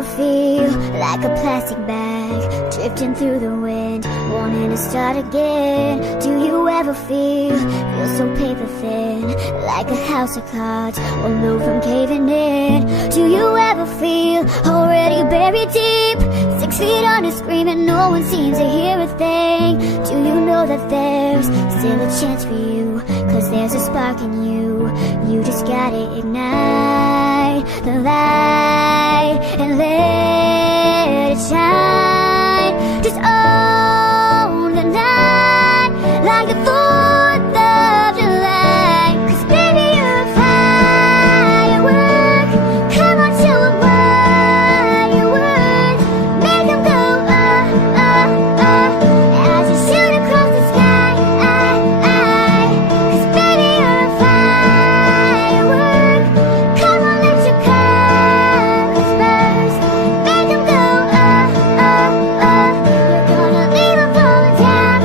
ever feel like a plastic bag drifting through the wind, wanting to start again? Do you ever feel so paper thin, like a house of cards, alone from caving in? Do you ever feel already buried deep, 6 feet under, screaming, no one seems to hear a thing? Do you know that there's still a chance for you? 'Cause there's a spark in you, you just gotta ignite the light and let it shine. Just own the night like the 4th of July. 'Cause baby, you're a firework. Come on, show 'em what you're worth. Make 'em go as you shoot across the sky. 'Cause baby, you're a firework. Come on, let your colors burst. Make 'em go you're gonna leave 'em falling down.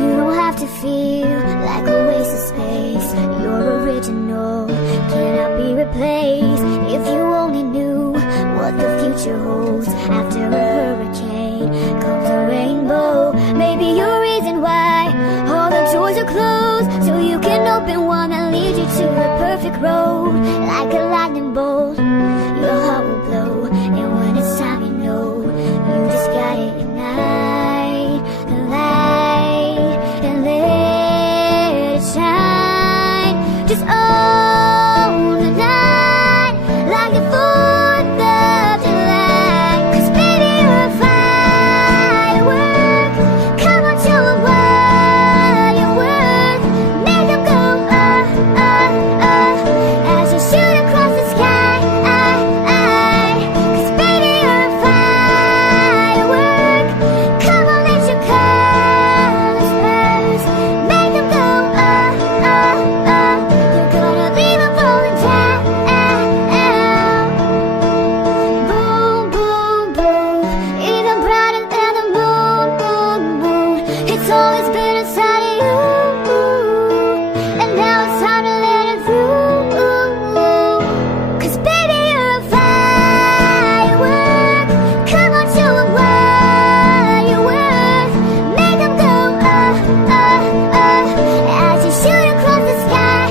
You don't have to feel like a waste of space. You're original, cannot be replaced. If you only knew what the future holds, after a hurricane comes a rainbow. Maybe your reason why all the doors are closed, so you can open one that leads you to the perfect road. Like a lightning bolt, your heart will blow, and when it's time, you know you just gotta ignite the light and let it shine. Just own the night like the 4th of July. 'Cause baby, you're a firework. Come on, show 'em what you're worth. Make 'em go as you shoot across the sky. 'Cause baby, you're a firework. Come on, let your colors burst. Make 'em go you're gonna leave 'em falling down. Boom, boom, boom, even brighter than the moon, moon, moon. It's always been inside of you, and now it's time to let it through. 'Cause baby, you're a firework. Come on, show 'em what you're worth. Make 'em go as you shoot across the sky.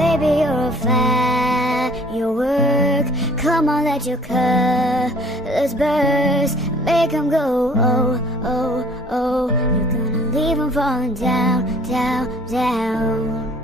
Baby, you're a firework. Come on, let your colors burst. Make 'em go you're gonna leave 'em falling down, down, down.